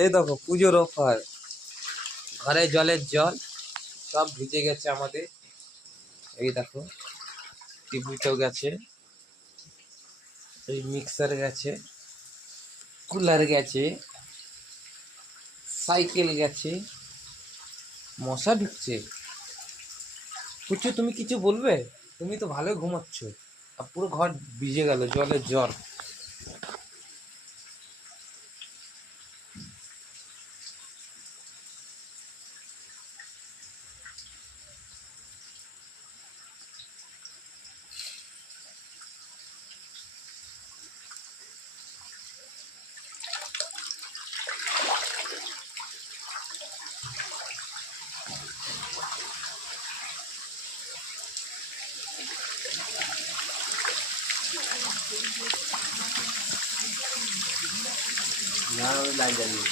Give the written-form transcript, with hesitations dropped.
এই দেখো পুজোর অফার, ঘরে জলের জল সব ভিজে গেছে আমাদের। এই দেখো টিভিটাও গেছে, এই মিক্সার গেছে, কুলার গেছে, সাইকেল গেছে, মশা ঢুকছে। কুচু তুমি কিছু বলবে? তুমি তো ভালোই ঘুমাচ্ছ, আর পুরো ঘর ভিজে গেল জলের জল। না আমি লাইট জ্বালিয়ে